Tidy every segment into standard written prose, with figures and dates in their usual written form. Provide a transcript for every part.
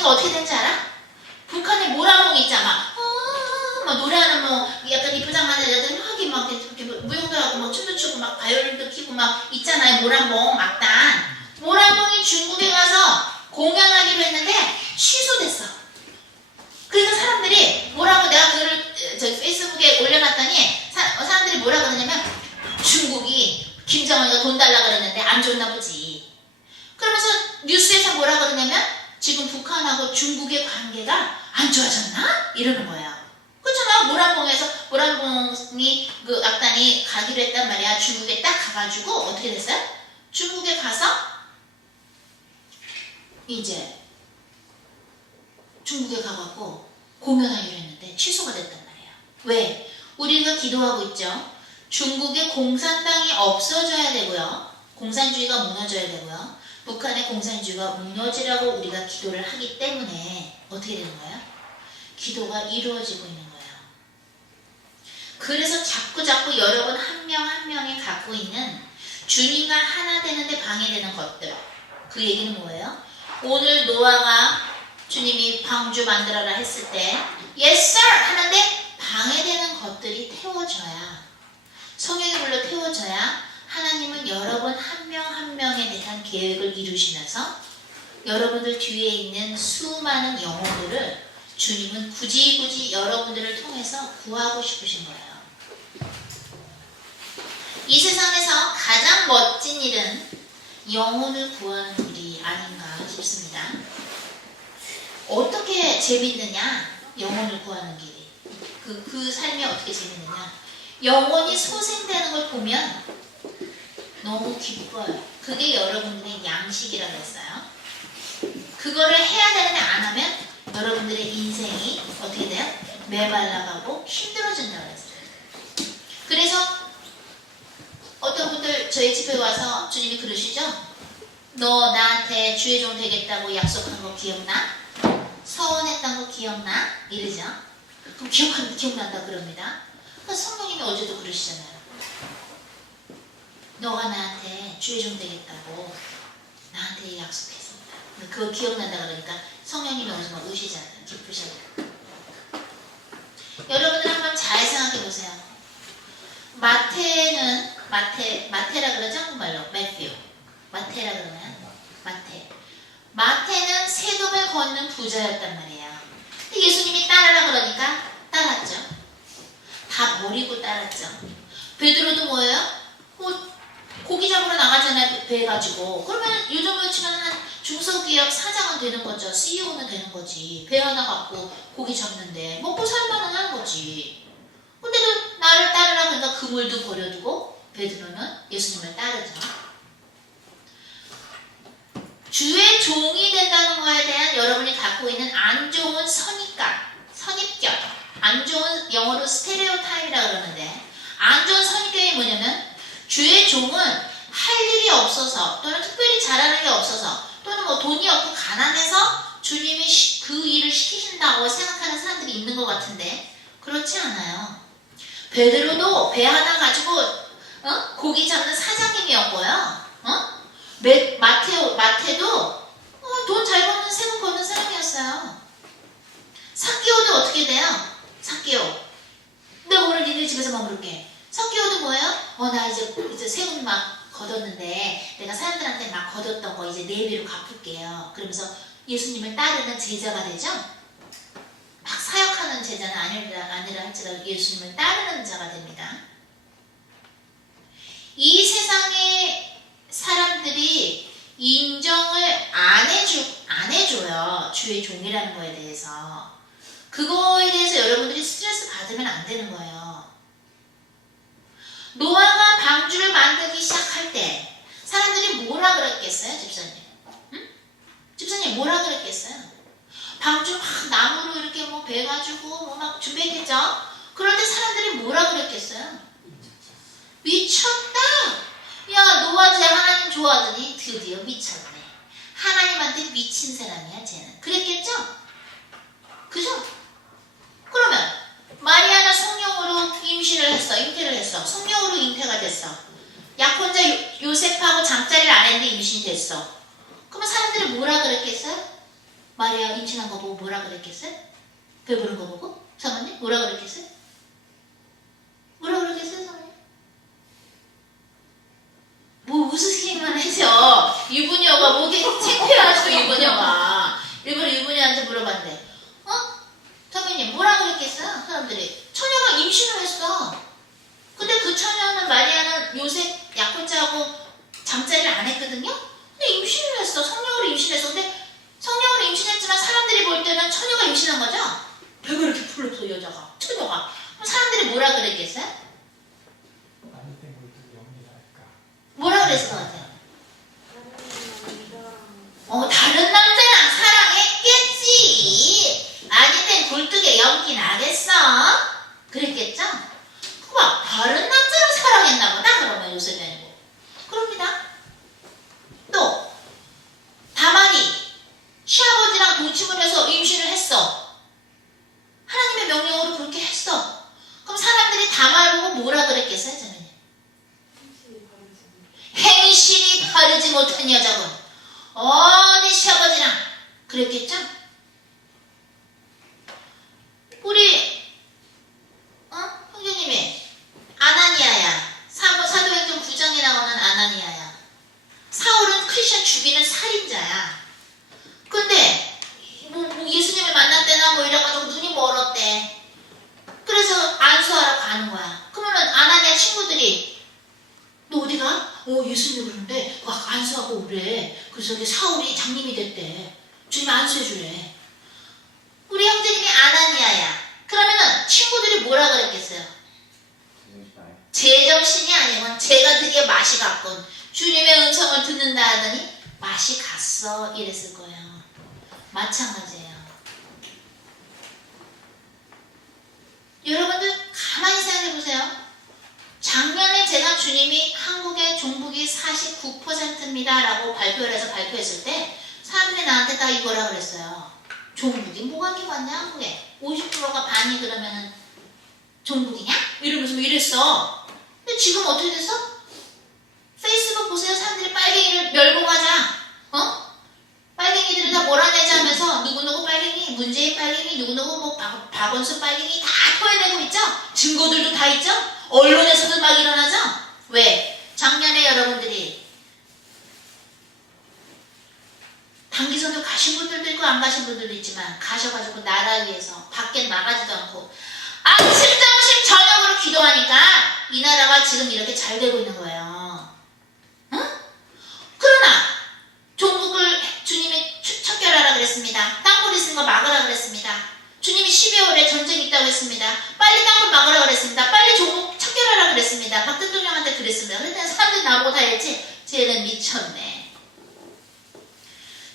모라몽이가 어떻게 되는지 알아? 북한에 모라몽이 있잖아. 막 노래하는 뭐 약간 이쁘장한 애들 막 이렇게 무용도 하고 막 춤도 추고 막 바이올린도 키고 막 있잖아요. 모라몽 악단. 모라몽이 중국에 가서 공연하기로 했는데 취소됐어. 그래서 사람들이 뭐라고 내가 그걸 페이스북에 올려놨더니 사람들이 뭐라 그러냐면 중국이 김정은이가 돈 달라 그랬는데 안 줬나 보지. 그러면서 뉴스에서 뭐라 그러냐면 지금 북한하고 중국의 관계가 안 좋아졌나? 이러는 거예요. 그렇잖아. 모란봉이 그 악단이 가기로 했단 말이야. 중국에 딱 가가지고 어떻게 됐어요? 중국에 가서 이제 중국에 가갖고 공연하기로 했는데 취소가 됐단 말이에요. 왜? 우리가 기도하고 있죠. 중국의 공산당이 없어져야 되고요. 공산주의가 무너져야 되고요. 북한의 공산주의가 무너지라고 우리가 기도를 하기 때문에 어떻게 되는 거예요? 기도가 이루어지고 있는 거예요. 그래서 자꾸 여러 번 한 명 한 명이 갖고 있는 주님과 하나 되는데 방해되는 것들. 그 얘기는 뭐예요? 오늘 노아가 주님이 방주 만들어라 했을 때 Yes sir! 하는데 방해되는 것들이 태워져야, 성령이 불러 태워져야 하나님은 여러분 한 명 한 명에 대한 계획을 이루시면서 여러분들 뒤에 있는 수많은 영혼들을 주님은 굳이 여러분들을 통해서 구하고 싶으신 거예요. 이 세상에서 가장 멋진 일은 영혼을 구하는 일이 아닌가 싶습니다. 어떻게 재밌느냐? 영혼을 구하는 길이. 그 삶이 어떻게 재밌느냐? 영혼이 소생되는 걸 보면 너무 기뻐요. 그게 여러분들의 양식이라고 했어요. 그거를 해야 되는데 안 하면 여러분들의 인생이 어떻게 돼요? 메말라가고 힘들어진다고 했어요. 그래서 어떤 분들 저희 집에 와서 주님이 그러시죠? 너 나한테 주의 종 되겠다고 약속한 거 기억나? 서원했던 거 기억나? 이러죠? 그럼 기억난다 그럽니다. 그러니까 성령님이 어제도 그러시잖아요. 너가 나한테 주의 종 되겠다고 나한테 약속했습니다. 그거 기억난다 그러니까 성령님이 어디서 막 우시잖아요. 기쁘잖아요. 여러분들 한번 잘 생각해 보세요. 마태라 그러죠? 한국말로 매튜. 마태라 그러나요? 마태는 세금을 걷는 부자였단 말이에요. 근데 예수님이 따르라 그러니까 따랐죠. 다 버리고 따랐죠. 베드로도 뭐예요? 고기 잡으러 나가잖아요. 배 가지고. 그러면 요즘으로 치면 한 중소기업 사장은 되는 거죠. CEO는 되는 거지. 배 하나 갖고 고기 잡는데 먹고 살만은 하는 거지. 근데도 나를 따르라 그러니까 그물도 버려두고 베드로는 예수님을 따르죠. 주의 종이 된다는 거에 대한 여러분이 갖고 있는 안 좋은 선입견, 안 좋은 영어로 스테레오타입이라고 그러는데 안 좋은 선입견이 뭐냐면 주의 종은 할 일이 없어서 또는 특별히 잘하는 게 없어서 또는 뭐 돈이 없고 가난해서 주님이 그 일을 시키신다고 생각하는 사람들이 있는 것 같은데 그렇지 않아요. 베드로도 배 하나 가지고 고기 잡는 사장님이었고요. 마태도 돈 잘 버는 세금 버는 사람이었어요. 삭개오도 어떻게 돼요? 삭개오. 내가 오늘 니네 집에서 머물게. 삭개오도 뭐예요? 나 이제 세금 막 걷었는데 내가 사람들한테 막 걷었던 거 이제 4배로 갚을게요. 그러면서 예수님을 따르는 제자가 되죠? 막 사역하는 제자는 아니라 할지라도 예수님을 따르는 자가 됩니다. 이 세상의 사람들이 인정을 안 해줘요. 주의 종이라는 거에 대해서. 그거에 대해서 여러분들이 스트레스 받으면 안 되는 거예요. 노아가 방주를 만들기 시작할 때 사람들이 뭐라 그랬겠어요? 집사님? 응? 집사님 뭐라 그랬겠어요? 방주 막 나무로 이렇게 뭐 베가지고 뭐 막 준비했겠죠? 그런데 사람들이 뭐라 그랬겠어요? 미쳤다! 야, 노아 쟤 하나님 좋아하더니 드디어 미쳤네. 하나님한테 미친 사람이야 쟤는. 그랬겠죠? 그죠? 그러면 마리아는 성령으로 잉태를 했어. 성령으로 잉태가 됐어. 약혼자 요셉하고 잠자리를 안 했는데 임신이 됐어. 그러면 사람들이 뭐라 그랬겠어요? 마리아 임신한 거 보고 뭐라 그랬겠어요? 배부른 거 보고? 사모님? 뭐라 그랬겠어요? 뭐라 그랬겠어요, 사모님? 뭐 웃으시기만 해서 유부녀가 뭐게 창피해가지고 유부녀가 일부러 유부녀한테 물어봤는데 사모님 뭐라 그랬겠어요? 사람들이 처녀가 임신을 했어. 근데 그 처녀는 마리아는 요셉 약혼자하고 잠자리를 안 했거든요? 근데 임신을 했어. 성령으로 임신했어. 근데 성령으로 임신했지만 사람들이 볼 때는 처녀가 임신한 거죠? 배가 이렇게 풀렸어, 여자가. 처녀가. 그럼 사람들이 뭐라 그랬겠어요? 뭐라 그랬을 것 같아요? 다른 남자랑 사랑했겠지. 아니면 굴뚝에 연기 나겠어? 그랬겠죠? 그봐, 다른 남자랑 사랑했나 보다. 그러면 요셉이 아니고. 그럽니다. 또 다말이 시아버지랑 동침을 해서 임신을 했어. 하나님의 명령으로 그렇게 했어. 그럼 사람들이 다말 보고 뭐라 그랬겠어요, 저는? 행실이 바르지 못한 여자군. 어디 시아버지랑 그랬겠죠? 우리 형제님이 아나니아야. 사도행전 9장에 나오는 아나니아야. 사울은 크리스천 죽이는 살인자야. 근데 뭐 예수님을 만났대나 뭐 이래가지고 눈이 멀었대. 그래서 안수하러 가는 거야. 그러면은 아나니아 친구들이 너 어디가? 예수님 그러는데 안수하고 오래. 그래서 이제 사울이 장님이 됐대. 주님 안수해주래. 우리 형제님이 아나니아야. 그러면은 친구들이 뭐라 그랬겠어요? 제정신이 아니면 제가 드디어 맛이 갔군. 주님의 음성을 듣는다 하더니 맛이 갔어. 이랬을 거예요. 마찬가지예요. 여러분들 가만히 생각해 보세요. 작년에 제가 주님이 한국의 종북이 49%입니다 라고 발표를 해서 발표했을 때 사람들이 나한테 다 이거라 그랬어요. 종북이 뭐가 이렇게 많냐 한국에. 50%가 반이 그러면은 종북이냐? 이러면서 뭐 이랬어. 근데 지금 어떻게 됐어? 페이스북 보세요. 사람들이 빨갱이를 멸봉하자. 빨갱이들이 다 몰아내자 하면서 누구누구 빨갱이, 문재인 빨갱이, 누구누구 뭐 박원순 빨갱이 다 토해내고 있죠? 증거들도 다 있죠? 언론에서도 막 일어나죠? 왜? 작년에 여러분들이 단기선교 가신 분들도 있고 안 가신 분들도 있지만 가셔가지고 나라 위해서 밖에 나가지도 않고 아침, 점심, 저녁으로 기도하니까 이 나라가 지금 이렇게 잘 되고 있는 거예요. 응? 그러나 종북을 주님이 척결하라 그랬습니다. 땅굴 있는 거 막으라 그랬습니다. 주님이 12월에 전쟁이 있다고 했습니다. 빨리 땅굴 막으라 그랬습니다. 빨리 종북 척결하라 그랬습니다. 박 대통령한테 그랬습니다. 그랬더니 사람들이 나보고 다 했지. 쟤는 미쳤네.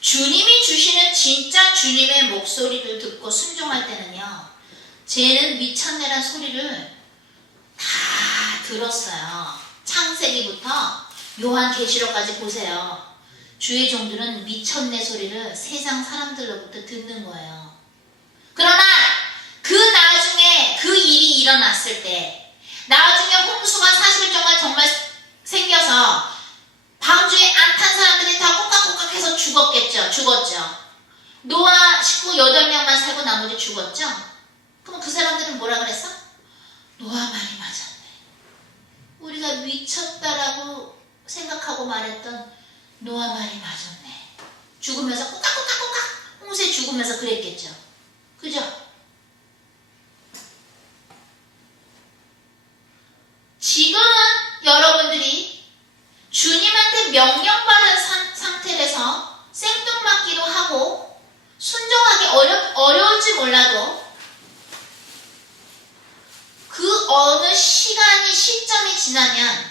주님이 주시는 진짜 주님의 목소리를 듣고 순종할 때는요. 쟤는 미쳤네란 소리를 다 들었어요. 창세기부터 요한계시록까지 보세요. 주의 종들은 미쳤네 소리를 세상 사람들로부터 듣는 거예요. 그러나 그 나중에 그 일이 일어났을 때 나중에 홍수가 40일 동안 정말 생겨서 방주에 안 탄 사람들이 다 꼬깍꼬깍 해서 죽었죠. 노아 식구 8명만 살고 나머지 죽었죠. 그럼 그 사람들은 뭐라 그랬어? 노아 말이 맞았네. 우리가 미쳤다라고 생각하고 말했던 노아 말이 맞았네. 죽으면서 꼬깍꼬깍꼬깍 홍수에 죽으면서 그랬겠죠. 그죠? 지금은 여러분들이 주님한테 명령받은 상태에서 생뚱맞기도 하고 순종하기 어려울지 몰라도 그 어느 시점이 지나면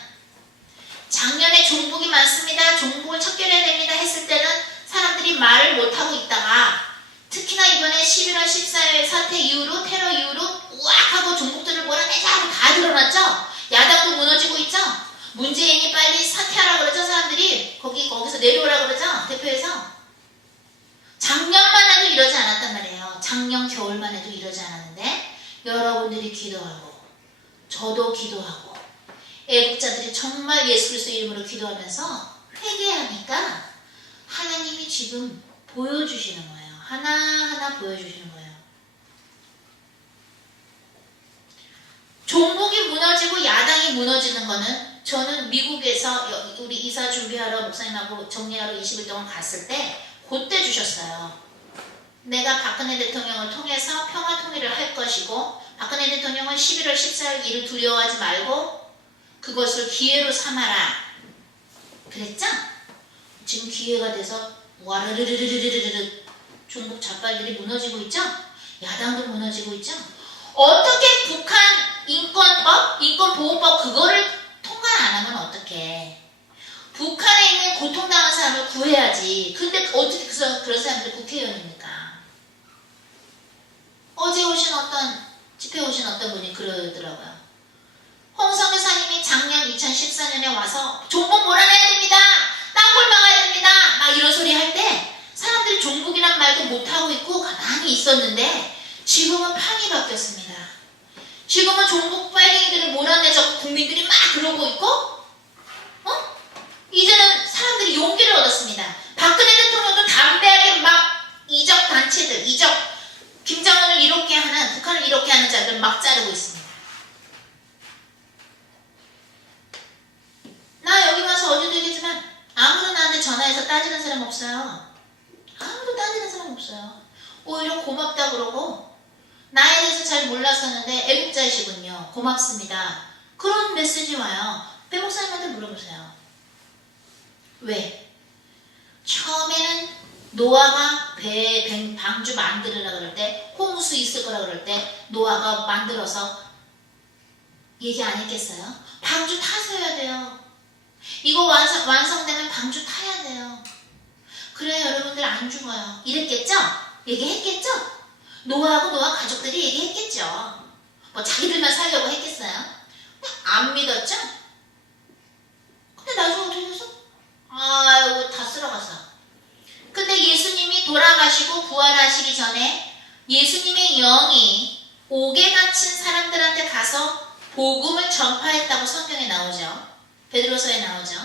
작년에 종북이 많습니다. 종북을 척결해야 됩니다 했을 때는 사람들이 말을 못하고 있다가 특히나 이번에 11월 14일 사태 이후로 테러 이후로 우악 하고 종북들을 몰아내자 하고 다 드러났죠. 야당도 무너지고 있죠. 문재인이 빨리 사퇴하라 그러죠. 사람들이 거기서 내려오라 그러죠. 대표에서. 작년만 해도 이러지 않았단 말이에요. 작년 겨울만 해도 이러지 않았는데 여러분들이 기도하고 저도 기도하고 애국자들이 정말 예수 그리스도 이름으로 기도하면서 회개하니까 하나님이 지금 보여주시는 거예요. 하나하나 보여주시는 거예요. 종북이 무너지고 야당이 무너지는 거는 저는 미국에서 우리 이사 준비하러 목사님하고 정리하러 20일 동안 갔을 때 그때 주셨어요. 내가 박근혜 대통령을 통해서 평화 통일을 할 것이고 박근혜 대통령은 11월 14일 일을 두려워하지 말고 그것을 기회로 삼아라. 그랬죠? 지금 기회가 돼서 와르르르르르르르 중국 자발들이 무너지고 있죠? 야당도 무너지고 있죠? 어떻게 북한 인권법, 인권보호법 그거를 통과 안 하면 어떡해. 북한에 있는 고통당한 사람을 구해야지. 근데 어떻게 그런 사람들이 국회의원입니까? 어제 집회 오신 어떤 분이 그러더라고요. 홍성유 사님이 작년 2014년에 와서 종북 몰아내야 됩니다. 땅굴 막아야 됩니다. 막 이런 소리 할 때 사람들이 종북이란 말도 못하고 있고 가만히 있었는데 지금은 판이 바뀌었습니다. 지금은 종북 빨갱이들을 몰아내자고 국민들이 막 그러고 있고 이제는 사람들이 용기를 얻었습니다. 박근혜 대통령도 담대하게 막 이적 단체들, 김정은을 이롭게 하는, 북한을 이롭게 하는 자들 막 자르고 있습니다. 나 여기 와서 어제도 얘기했지만 아무도 나한테 전화해서 따지는 사람 없어요. 아무도 따지는 사람 없어요. 오히려 고맙다 그러고 나에 대해서 잘 몰랐었는데 애국자이시군요. 고맙습니다. 그런 메시지 와요. 배 목사님한테 물어보세요. 왜? 처음에는 노아가 방주 만들으라 그럴 때 홍수 있을 거라 그럴 때 노아가 만들어서 얘기 안 했겠어요? 방주 타서 해야 돼요. 이거 완성되면 방주 타야 돼요. 그래야 여러분들 안 죽어요. 이랬겠죠? 얘기했겠죠? 노아하고 노아 가족들이 얘기했겠죠. 뭐 자기들만 살려고 했겠어요? 안 믿었죠? 근데 나중에 어떻게 됐어? 아이고 다 쓸어갔어. 근데 예수님이 돌아가시고 부활하시기 전에 예수님의 영이 옥에 갇힌 사람들한테 가서 복음을 전파했다고 성경에 나오죠. 베드로서에 나오죠.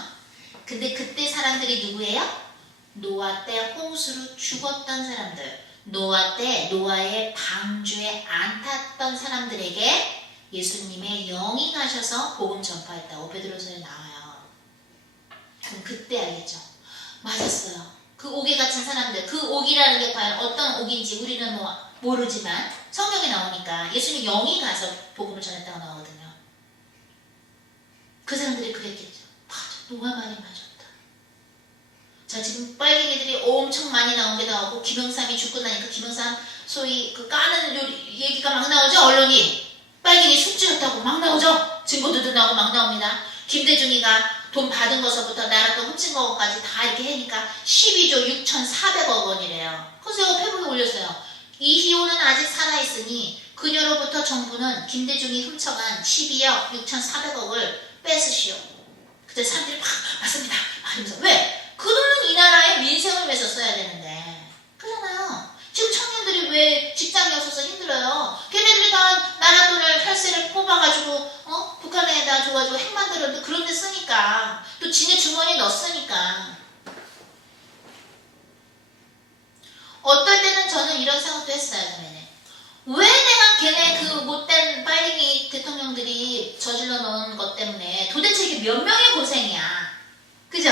근데 그때 사람들이 누구예요? 노아 때 홍수로 죽었던 사람들, 노아 때 노아의 방주에 안 탔던 사람들에게 예수님의 영이 가셔서 복음 전파했다고 베드로서에 나와요. 그럼 그때 알겠죠. 맞았어요. 그 옥에 갇힌 사람들, 그 옥이라는 게 과연 어떤 옥인지 우리는 뭐 모르지만 성경에 나오니까 예수님 영이 가서 복음을 전했다고 나오거든요. 그 사람들이 그랬겠죠. 맞아, 노아 말이 맞았다. 자, 지금 빨갱이들이 엄청 많이 나온 게 나오고 김영삼이 죽고 나니까 김영삼 소위 그 까는 얘기가 막 나오죠. 언론이 빨갱이 숙주였다고 막 나오죠. 증거들도 나오고 막 나옵니다. 김대중이가 돈 받은 것서부터 나라 또 훔친 것까지 다 이렇게 하니까 12조 6,400억 원이래요. 그래서 이거 페북에 올렸어요. 이희호는 아직 살아있으니 그녀로부터 정부는 김대중이 훔쳐간 12억 6,400억을 뺏으시오. 그때 사람들이 막 맞습니다. 말하면서 왜? 그 돈은 이 나라의 민생을 위해서 써야 되는데. 그러잖아요. 지금 청년들이 왜 직장이 없어서 힘들어요? 걔네들이 다 나라 돈을 혈세를 뽑아가지고 북한에다 줘가지고 핵 만들었는데 그런 데 쓰니까 또 지네 주머니에 넣었으니까. 어떨 때는 저는 이런 생각도 했어요. 왜 내가 걔네 그 못된 빨갱이 대통령들이 저질러 놓은 것 때문에 도대체 이게 몇 명의 고생이야. 그죠?